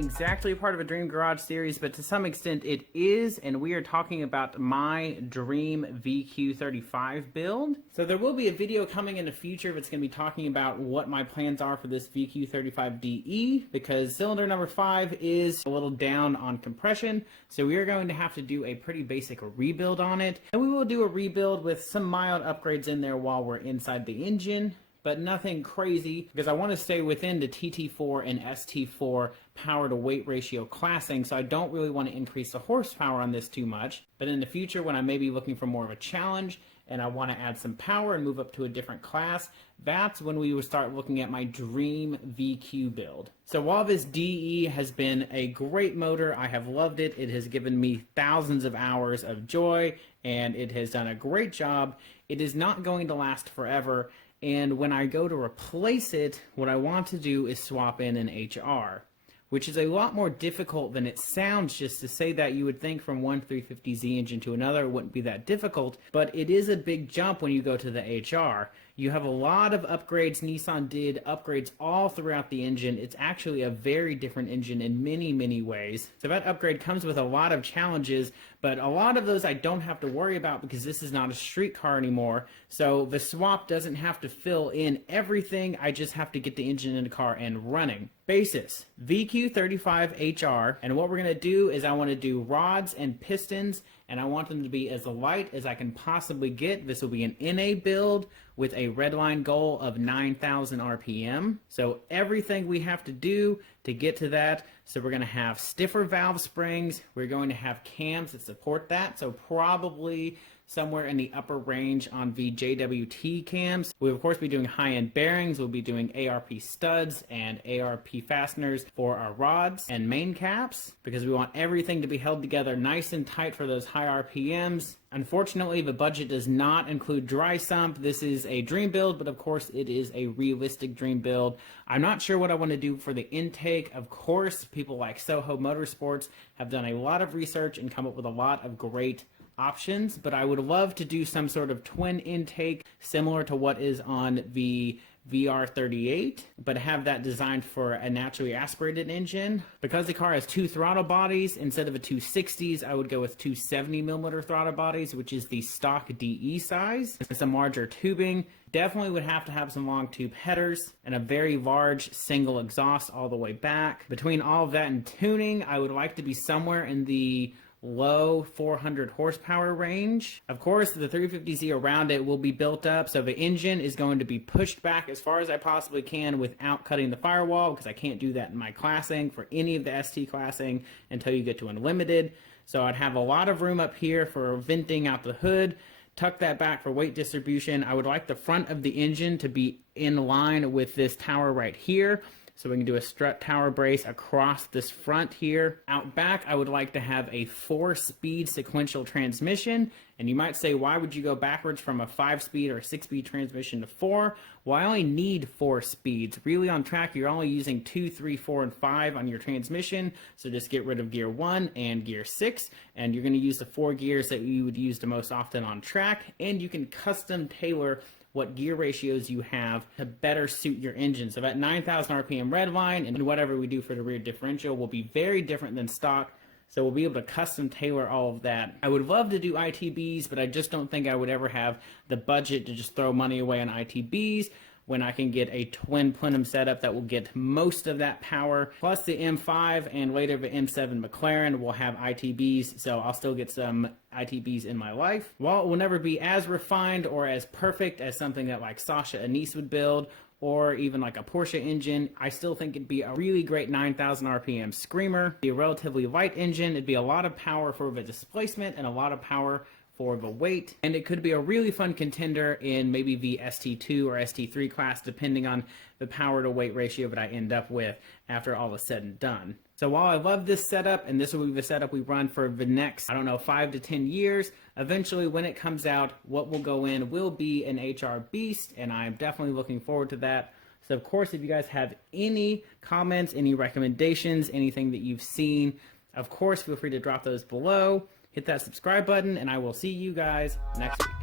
exactly a part of a Dream Garage series, but to some extent it is, and we are talking about my dream VQ35 build. So there will be a video coming in the future that's going to be talking about what my plans are for this VQ35DE, because cylinder number 5 is a little down on compression, so we are going to have to do a pretty basic rebuild on it. And we will do a rebuild with some mild upgrades in there while we're inside the engine, but nothing crazy, because I want to stay within the TT4 and ST4 power to weight ratio classing, so I don't really want to increase the horsepower on this too much. But in the future, when I may be looking for more of a challenge and I want to add some power and move up to a different class, that's when we would start looking at my dream VQ build. So while this DE has been a great motor, I have loved it, it has given me thousands of hours of joy, and it has done a great job, it is not going to last forever. And when I go to replace it, what I want to do is swap in an HR, which is a lot more difficult than it sounds. Just to say that, you would think from one 350Z engine to another it wouldn't be that difficult, but it is a big jump when you go to the HR. You have a lot of upgrades. Nissan did upgrades all throughout the engine. It's actually a very different engine in many, many ways. So that upgrade comes with a lot of challenges, but a lot of those I don't have to worry about because this is not a street car anymore. So the swap doesn't have to fill in everything. I just have to get the engine in the car and running. Basis, VQ35HR, and what we're going to do is I want to do rods and pistons, and I want them to be as light as I can possibly get. This will be an NA build with a redline goal of 9,000 RPM. So everything we have to do to get to that, so we're going to have stiffer valve springs, we're going to have cams that support that, so probably somewhere in the upper range on the JWT cams. We'll of course be doing high-end bearings, we'll be doing ARP studs and ARP fasteners for our rods and main caps, because we want everything to be held together nice and tight for those high RPMs. Unfortunately, the budget does not include dry sump. This is a dream build, but of course it is a realistic dream build. I'm not sure what I want to do for the intake. Of course, people like Soho Motorsports have done a lot of research and come up with a lot of great options, but I would love to do some sort of twin intake similar to what is on the VR38, but have that designed for a naturally aspirated engine. Because the car has two throttle bodies, instead of a 260s, I would go with 270mm throttle bodies, which is the stock DE size. Some larger tubing. Definitely would have to have some long tube headers and a very large single exhaust all the way back. Between all of that and tuning, I would like to be somewhere in the low 400 horsepower range. Of course, the 350Z around it will be built up, so the engine is going to be pushed back as far as I possibly can without cutting the firewall, because I can't do that in my classing for any of the ST classing until you get to Unlimited. So I'd have a lot of room up here for venting out the hood, tuck that back for weight distribution. I would like the front of the engine to be in line with this tower right here, so we can do a strut tower brace across this front here. Out back, I would like to have a 4-speed sequential transmission. And you might say, why would you go backwards from a 5-speed or a 6-speed transmission to 4? Well, I only need 4 speeds. Really on track, you're only using 2, 3, 4, and 5 on your transmission. So just get rid of gear 1 and gear 6. And you're gonna use the 4 gears that you would use the most often on track. And you can custom tailor what gear ratios you have to better suit your engine. So that 9,000 RPM redline and whatever we do for the rear differential will be very different than stock. So we'll be able to custom tailor all of that. I would love to do ITBs, but I just don't think I would ever have the budget to just throw money away on ITBs when I can get a twin plenum setup that will get most of that power. Plus the M5 and later the M7 McLaren will have ITBs, so I'll still get some ITBs in my life. While it will never be as refined or as perfect as something that like Sasha Anise would build, or even like a Porsche engine, I still think it'd be a really great 9,000 RPM screamer. Be a relatively light engine, it'd be a lot of power for the displacement and a lot of power for the weight, and it could be a really fun contender in maybe the ST2 or ST3 class, depending on the power to weight ratio that I end up with after all is said and done. So while I love this setup, and this will be the setup we run for the next, I don't know, 5 to 10 years, eventually when it comes out, what will go in will be an HR beast, and I'm definitely looking forward to that. So of course, if you guys have any comments, any recommendations, anything that you've seen, of course, feel free to drop those below. Hit that subscribe button, and I will see you guys next week.